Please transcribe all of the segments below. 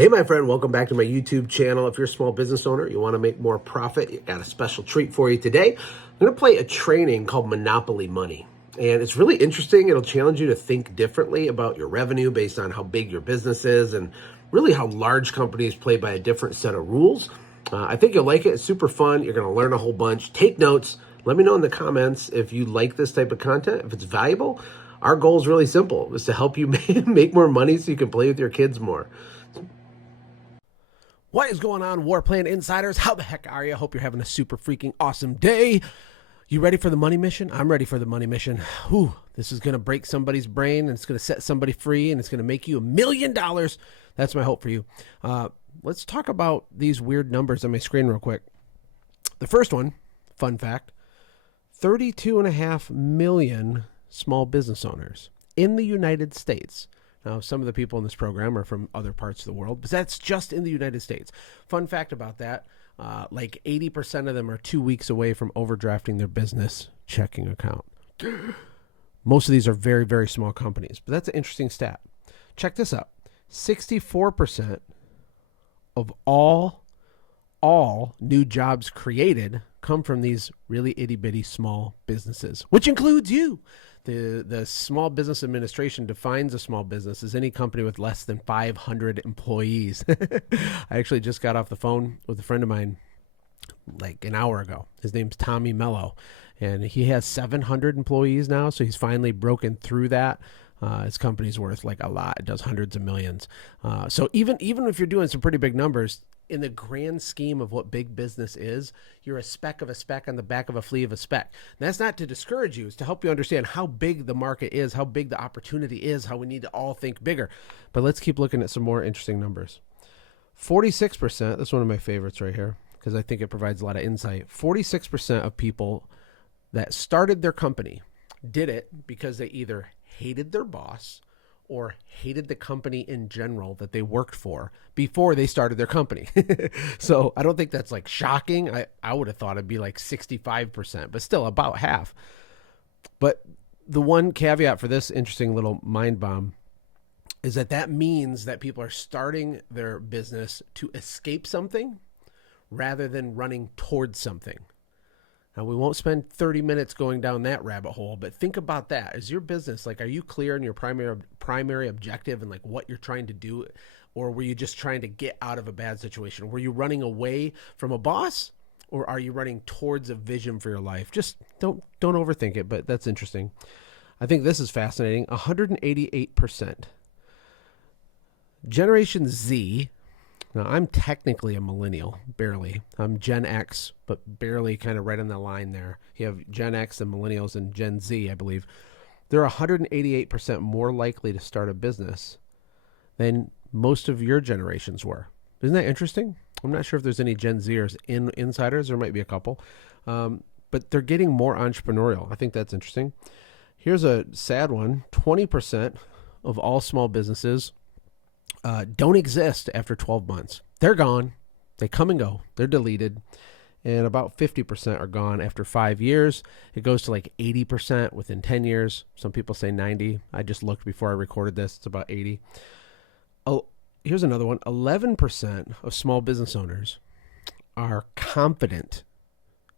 Hey, my friend, welcome back to my YouTube channel. If you're a small business owner, you want to make more profit, you got a special treat for you today. I'm going to play a training called Monopoly Money. And it's really interesting. It'll challenge you to think differently about your revenue based on how big your business is and really how large companies play by a different set of rules. I think you'll like it. It's super fun. You're going to learn a whole bunch. Take notes. Let me know in the comments if you like this type of content, if it's valuable. Our goal is really simple. It's to help you make more money so you can play with your kids more. What is going on, Warplan Insiders? How the heck are you? I hope you're having a super freaking awesome day. You ready for the money mission? I'm ready for the money mission. Whew, this is going to break somebody's brain, and it's going to set somebody free, and it's going to make you $1 million. That's my hope for you. Let's talk about these weird numbers on my screen real quick. The first one, fun fact, 32.5 million small business owners in the United States. Now, some of the people in this program are from other parts of the world, but that's just in the United States. Fun fact about that, like 80% of them are 2 weeks away from overdrafting their business checking account. Most of these are very, very small companies, but that's an interesting stat. Check this out. 64% of all new jobs created come from these really itty-bitty small businesses, which includes you. The Small Business Administration defines a small business as any company with less than 500 employees. I actually just got off the phone with a friend of mine like an hour ago. His name's Tommy Mello, and he has 700 employees now, so he's finally broken through that. His company's worth like a lot. It does hundreds of millions. So even if you're doing some pretty big numbers, in the grand scheme of what big business is, you're a speck of a speck on the back of a flea of a speck. And that's not to discourage you. It's to help you understand how big the market is, how big the opportunity is, how we need to all think bigger. But let's keep looking at some more interesting numbers. 46%, that's one of my favorites right here, because I think it provides a lot of insight. 46% of people that started their company did it because they either hated their boss or hated the company in general that they worked for before they started their company. So I don't think that's like shocking. I would have thought it'd be like 65%, but still about half. But the one caveat for this interesting little mind bomb is that means that people are starting their business to escape something rather than running towards something. Now, we won't spend 30 minutes going down that rabbit hole, but think about that. Is your business, like, are you clear on your primary objective and like what you're trying to do? Or were you just trying to get out of a bad situation? Were you running away from a boss, or are you running towards a vision for your life? Just don't overthink it, but that's interesting. I think this is fascinating. 188%. Generation Z. Now, I'm technically a millennial, barely. I'm Gen X, but barely kind of right on the line there. You have Gen X and millennials and Gen Z, I believe. They're 188% more likely to start a business than most of your generations were. Isn't that interesting? I'm not sure if there's any Gen Zers insiders. There might be a couple. But they're getting more entrepreneurial. I think that's interesting. Here's a sad one. 20% of all small businesses don't exist after 12 months. They're gone. They come and go. They're deleted. And about 50% are gone after 5 years. It goes to like 80% within 10 years. Some people say 90. I just looked before I recorded this. It's about 80. Oh, here's another one. 11% of small business owners are confident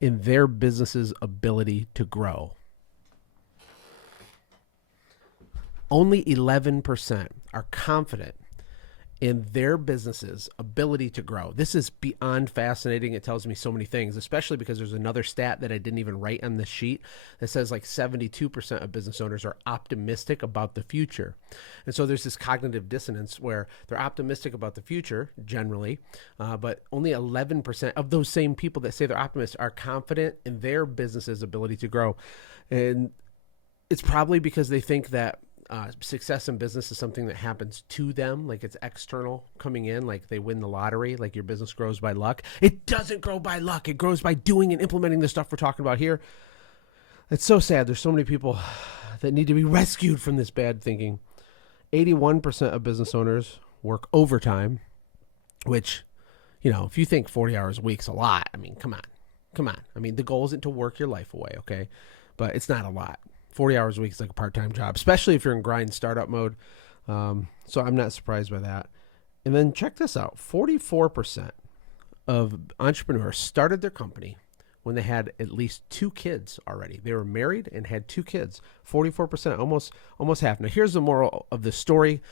in their business's ability to grow. Only 11% are confident in their business's ability to grow. This is beyond fascinating. It tells me so many things, especially because there's another stat that I didn't even write on this sheet that says like 72% of business owners are optimistic about the future. And so there's this cognitive dissonance where they're optimistic about the future generally, but only 11% of those same people that say they're optimists are confident in their business's ability to grow. And it's probably because they think that success in business is something that happens to them, like it's external coming in, like they win the lottery, like your business grows by luck. It doesn't grow by luck. It grows by doing and implementing the stuff we're talking about here. It's so sad. There's so many people that need to be rescued from this bad thinking. 81% of business owners work overtime, which, you know, if you think 40 hours a week's a lot, I mean, come on. I mean, the goal isn't to work your life away, okay? But it's not a lot. 40 hours a week is like a part-time job, especially if you're in grind startup mode. So I'm not surprised by that. And then check this out. 44% of entrepreneurs started their company when they had at least 2 kids already. They were married and had 2 kids. 44%, almost half. Now here's the moral of the story.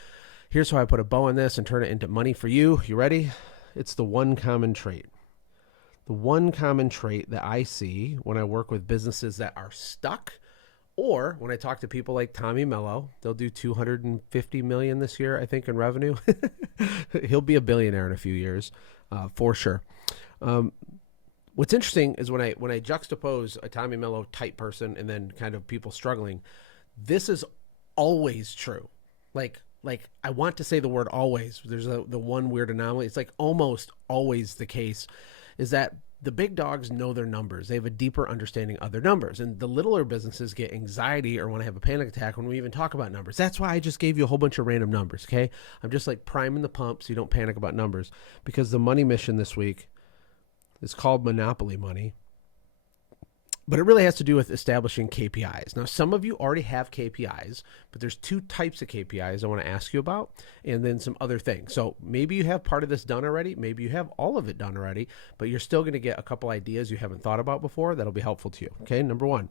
Here's how I put a bow on this and turn it into money for you. You ready? It's the one common trait. The one common trait that I see when I work with businesses that are stuck, or when I talk to people like Tommy Mello, they'll do 250 million this year, I think, in revenue. He'll be a billionaire in a few years, for sure. What's interesting is when I juxtapose a Tommy Mello type person and then kind of people struggling, this is always true. Like I want to say the word always. There's the one weird anomaly. It's like almost always the case is that the big dogs know their numbers. They have a deeper understanding of their numbers. And the littler businesses get anxiety or want to have a panic attack when we even talk about numbers. That's why I just gave you a whole bunch of random numbers, okay? I'm just like priming the pump so you don't panic about numbers, because the money mission this week is called Monopoly Money. But it really has to do with establishing KPIs. Now, some of you already have KPIs, but there's 2 types of KPIs I want to ask you about, and then some other things. So maybe you have part of this done already. Maybe you have all of it done already, but you're still going to get a couple ideas you haven't thought about before that'll be helpful to you. Okay, number 1,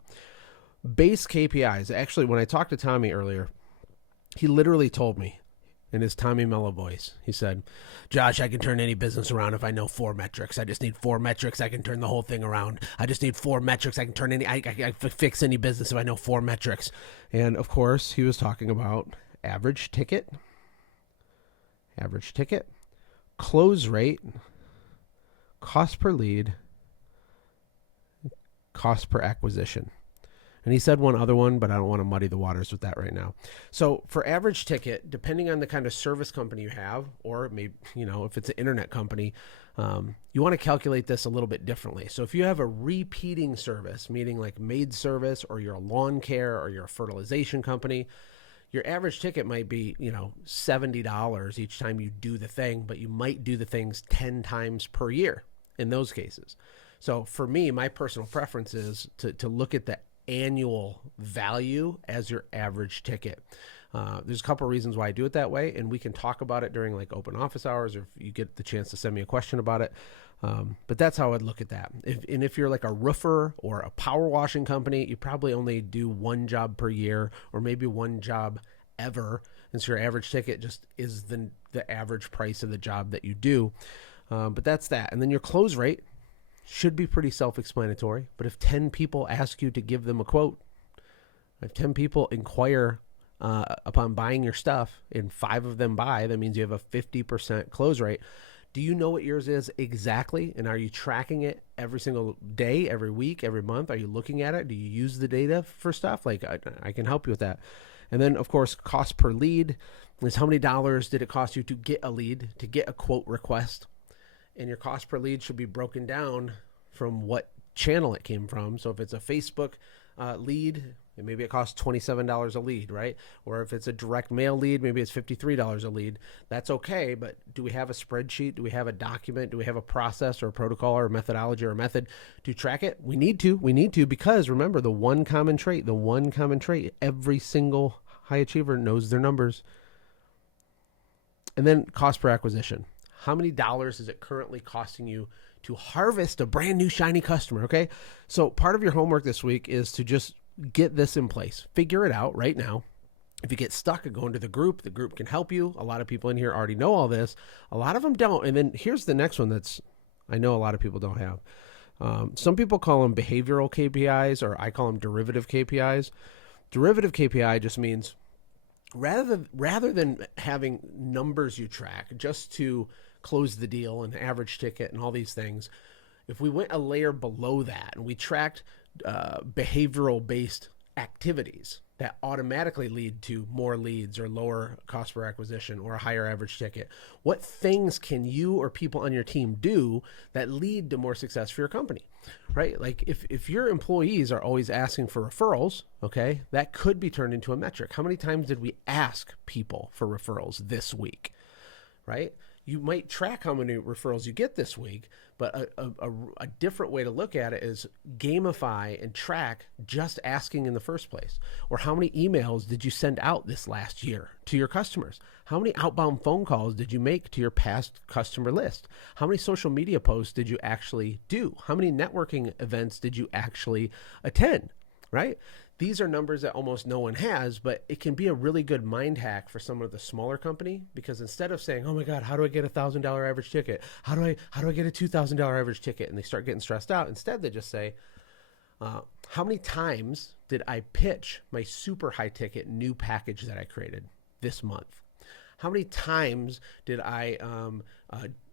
base KPIs. Actually, when I talked to Tommy earlier, he literally told me in his Tommy Mello voice, he said, Josh, I can turn any business around if I know 4 metrics. I just need 4 metrics. I can turn the whole thing around. I just need 4 metrics. I can turn I fix any business if I know 4 metrics. And of course, he was talking about average ticket, close rate, cost per lead, cost per acquisition. And he said one other one, but I don't want to muddy the waters with that right now. So for average ticket, depending on the kind of service company you have, or maybe, if it's an internet company, you want to calculate this a little bit differently. So if you have a repeating service, meaning like maid service, or you're a lawn care, or you're a fertilization company, your average ticket might be, $70 each time you do the thing, but you might do the things 10 times per year in those cases. So for me, my personal preference is to look at the annual value as your average ticket. There's a couple of reasons why I do it that way, and we can talk about it during like open office hours, or if you get the chance to send me a question about it. But that's how I'd look at that. If you're like a roofer or a power washing company, you probably only do 1 job per year, or maybe 1 job ever. And so your average ticket just is the average price of the job that you do. But that's that. And then your close rate should be pretty self-explanatory. But if 10 people ask you to give them a quote, if 10 people inquire upon buying your stuff and 5 of them buy, that means you have a 50% close rate. Do you know what yours is exactly? And are you tracking it every single day, every week, every month? Are you looking at it? Do you use the data for stuff? Like I can help you with that. And then, of course, cost per lead is how many dollars did it cost you to get a lead, to get a quote request. And your cost per lead should be broken down from what channel it came from. So if it's a Facebook lead, and maybe it costs $27 a lead, right? Or if it's a direct mail lead, maybe it's $53 a lead. That's okay, but do we have a spreadsheet? Do we have a document? Do we have a process or a protocol or a methodology or a method to track it? We need to, because remember, the one common trait, every single high achiever knows their numbers. And then cost per acquisition. How many dollars is it currently costing you to harvest a brand new shiny customer? Okay. So part of your homework this week is to just get this in place. Figure it out right now. If you get stuck and go into the group can help you. A lot of people in here already know all this. A lot of them don't. And then here's the next one that's, I know a lot of people don't have. Some people call them behavioral KPIs, or I call them derivative KPIs. Derivative KPI just means rather than having numbers you track just to close the deal and average ticket and all these things, if we went a layer below that and we tracked behavioral based activities that automatically lead to more leads or lower cost per acquisition or a higher average ticket, what things can you or people on your team do that lead to more success for your company, right? Like if your employees are always asking for referrals, okay, that could be turned into a metric. How many times did we ask people for referrals this week, right? You might track how many referrals you get this week, but a different way to look at it is gamify and track just asking in the first place. Or how many emails did you send out this last year to your customers? How many outbound phone calls did you make to your past customer list? How many social media posts did you actually do? How many networking events did you actually attend, right? These are numbers that almost no one has, but it can be a really good mind hack for some of the smaller company, because instead of saying, oh my God, how do I get $1,000 average ticket? How do I get a $2,000 average ticket? And they start getting stressed out. Instead, they just say, how many times did I pitch my super high ticket new package that I created this month? How many times did I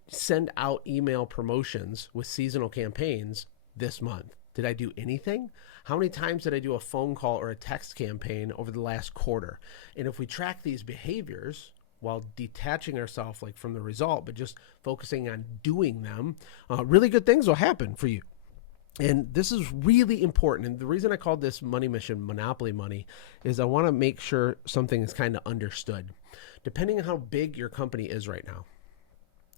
send out email promotions with seasonal campaigns this month? Did I do anything? How many times did I do a phone call or a text campaign over the last quarter? And if we track these behaviors while detaching ourselves like from the result, but just focusing on doing them, really good things will happen for you. And this is really important. And the reason I called this money mission Monopoly Money is I want to make sure something is kind of understood. Depending on how big your company is right now,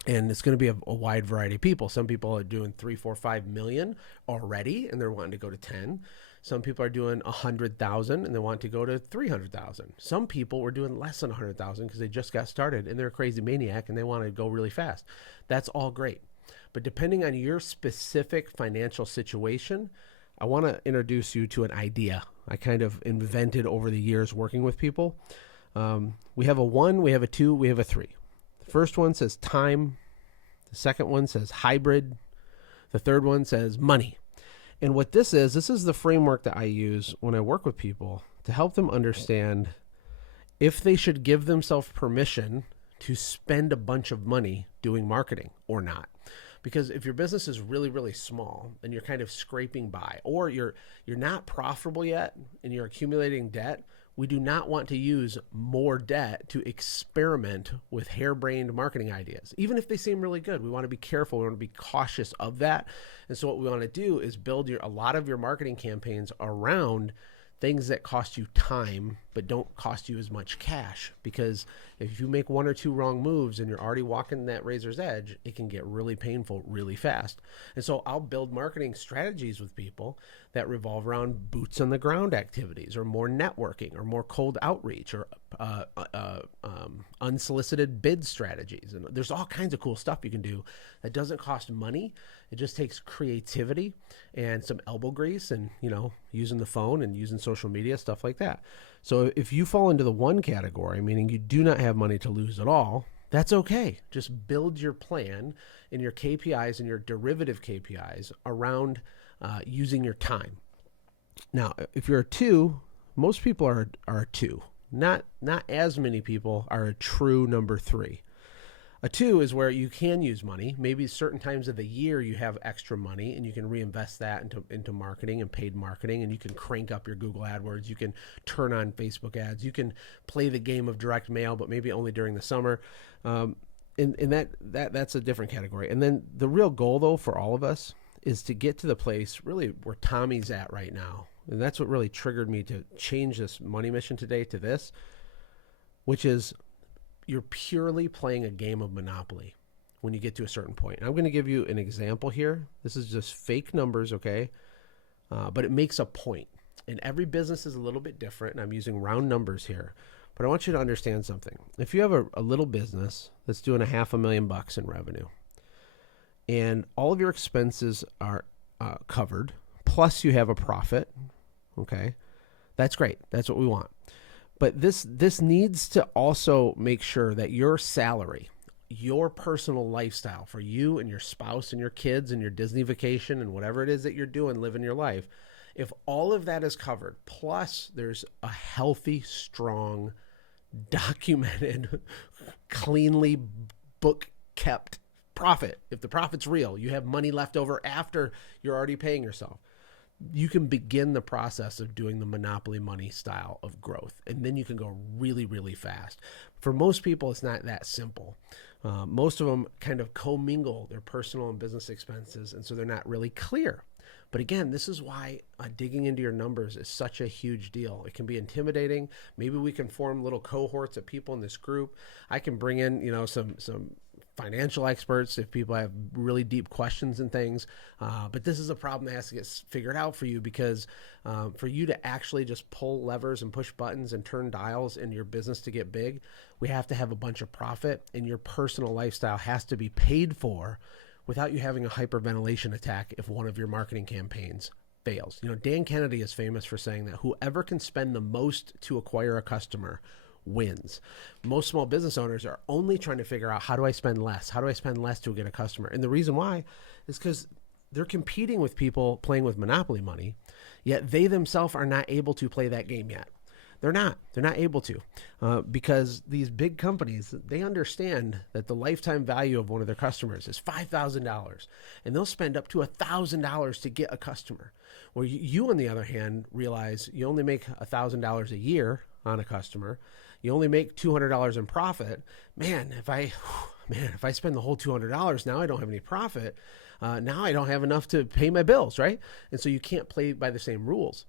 and it's going to be a wide variety of people. Some people are doing 3, 4, 5 million already, and they're wanting to go to 10. Some people are doing 100,000 and they want to go to 300,000. Some people were doing less than 100,000 because they just got started and they're a crazy maniac and they want to go really fast. That's all great. But depending on your specific financial situation, I want to introduce you to an idea I kind of invented over the years working with people. We have a 1, we have a 2, we have a 3. The first one says time. The second one says hybrid. The third one says money. And what this is the framework that I use when I work with people to help them understand if they should give themselves permission to spend a bunch of money doing marketing or not. Because if your business is really, really small and you're kind of scraping by, or you're not profitable yet and you're accumulating debt, we do not want to use more debt to experiment with harebrained marketing ideas. Even if they seem really good, we want to be careful. We want to be cautious of that. And so what we want to do is build a lot of your marketing campaigns around things that cost you time but don't cost you as much cash. Because if you make 1 or 2 wrong moves and you're already walking that razor's edge, it can get really painful really fast. And so I'll build marketing strategies with people that revolve around boots on the ground activities, or more networking, or more cold outreach, or unsolicited bid strategies. And there's all kinds of cool stuff you can do that doesn't cost money. It just takes creativity and some elbow grease and, using the phone and using social media, stuff like that. So if you fall into the 1 category, meaning you do not have money to lose at all, that's okay. Just build your plan and your KPIs and your derivative KPIs around using your time. Now, if you're a 2, most people are a 2. Not as many people are a true number 3. A 2 is where you can use money. Maybe certain times of the year you have extra money and you can reinvest that into marketing and paid marketing, and you can crank up your Google AdWords. You can turn on Facebook ads. You can play the game of direct mail, but maybe only during the summer. And that's a different category. And then the real goal, though, for all of us is to get to the place really where Tommy's at right now. And that's what really triggered me to change this money mission today to this, which is you're purely playing a game of Monopoly when you get to a certain point. And I'm going to give you an example here. This is just fake numbers, okay? But it makes a point. And every business is a little bit different, and I'm using round numbers here. But I want you to understand something. If you have a little business that's doing $500,000 in revenue, and all of your expenses are covered, plus you have a profit, okay? That's great. That's what we want. But this needs to also make sure that your salary, your personal lifestyle for you and your spouse and your kids and your Disney vacation and whatever it is that you're doing, living your life, if all of that is covered, plus there's a healthy, strong, documented, cleanly book-kept profit. If the profit's real, you have money left over after you're already paying yourself, you can begin the process of doing the Monopoly money style of growth. And then you can go really, really fast. For most people, it's not that simple. Most of them kind of commingle their personal and business expenses, and so they're not really clear. But again, this is why digging into your numbers is such a huge deal. It can be intimidating. Maybe we can form little cohorts of people in this group. I can bring in, some financial experts if people have really deep questions and things. But this is a problem that has to get figured out for you, because for you to actually just pull levers and push buttons and turn dials in your business to get big, we have to have a bunch of profit, and your personal lifestyle has to be paid for without you having a hyperventilation attack if one of your marketing campaigns fails. You know, Dan Kennedy is famous for saying that whoever can spend the most to acquire a customer wins. Most small business owners are only trying to figure out, how do I spend less? How do I spend less to get a customer? And the reason why is because they're competing with people playing with monopoly money, yet they themselves are not able to play that game yet. They're not able to, because these big companies, they understand that the lifetime value of one of their customers is $5,000, and they'll spend up to $1,000 to get a customer. Where you, on the other hand, realize you only make $1,000 a year on a customer. You only make $200 in profit. Man, if I spend the whole $200, now I don't have any profit. Now I don't have enough to pay my bills, right? And so you can't play by the same rules.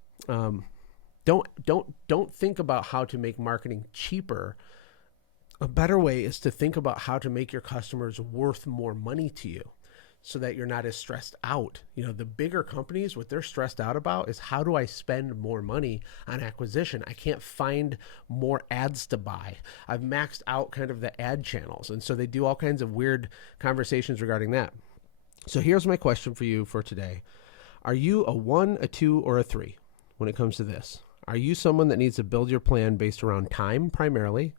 Don't think about how to make marketing cheaper. A better way is to think about how to make your customers worth more money to you, so that you're not as stressed out. You know, the bigger companies, what they're stressed out about is, how do I spend more money on acquisition? I can't find more ads to buy. I've maxed out kind of the ad channels. And so they do all kinds of weird conversations regarding that. So here's my question for you for today. Are you a 1, a 2, or a 3 when it comes to this? Are you someone that needs to build your plan based around time primarily?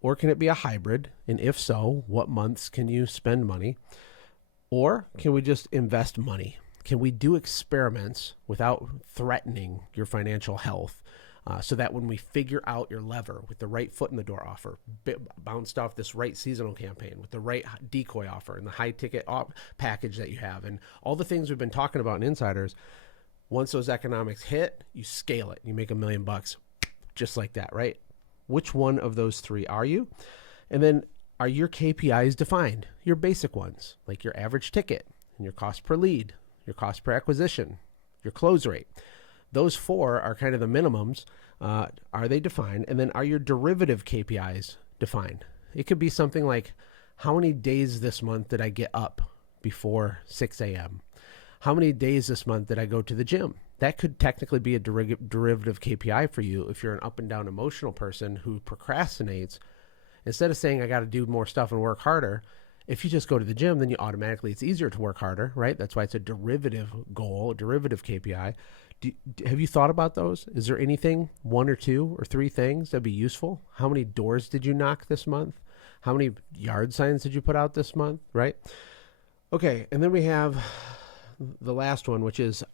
Or can it be a hybrid? And if so, what months can you spend money? Or can we just invest money? Can we do experiments without threatening your financial health, so that when we figure out your lever with the right foot in the door offer, bounced off this right seasonal campaign with the right decoy offer and the high ticket package that you have, and all the things we've been talking about in Insiders, once those economics hit, you scale it. You make $1 million just like that, right? Which one of those 3 are you? And then, are your KPIs defined? Your basic ones, like your average ticket and your cost per lead, your cost per acquisition, your close rate. Those 4 are kind of the minimums. Are they defined? And then, are your derivative KPIs defined? It could be something like, how many days this month did I get up before 6 a.m.? How many days this month did I go to the gym? That could technically be a derivative KPI for you if you're an up and down emotional person who procrastinates. Instead of saying, I got to do more stuff and work harder, if you just go to the gym, then it's easier to work harder, right? That's why it's a derivative goal, a derivative KPI. Have you thought about those? Is there anything, 1 or 2 or 3 things that'd be useful? How many doors did you knock this month? How many yard signs did you put out this month, right? Okay, and then we have the last one, which is,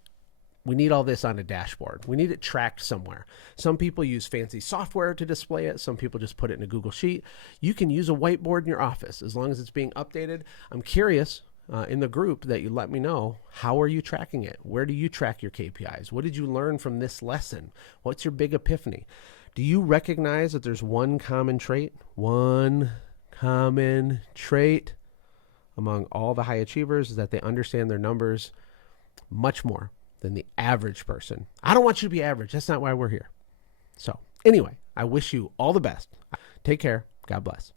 we need all this on a dashboard. We need it tracked somewhere. Some people use fancy software to display it. Some people just put it in a Google Sheet. You can use a whiteboard in your office as long as it's being updated. I'm curious in the group that you let me know, how are you tracking it? Where do you track your KPIs? What did you learn from this lesson? What's your big epiphany? Do you recognize that there's one common trait among all the high achievers, is that they understand their numbers much more than the average person? I don't want you to be average. That's not why we're here. So anyway, I wish you all the best. Take care. God bless.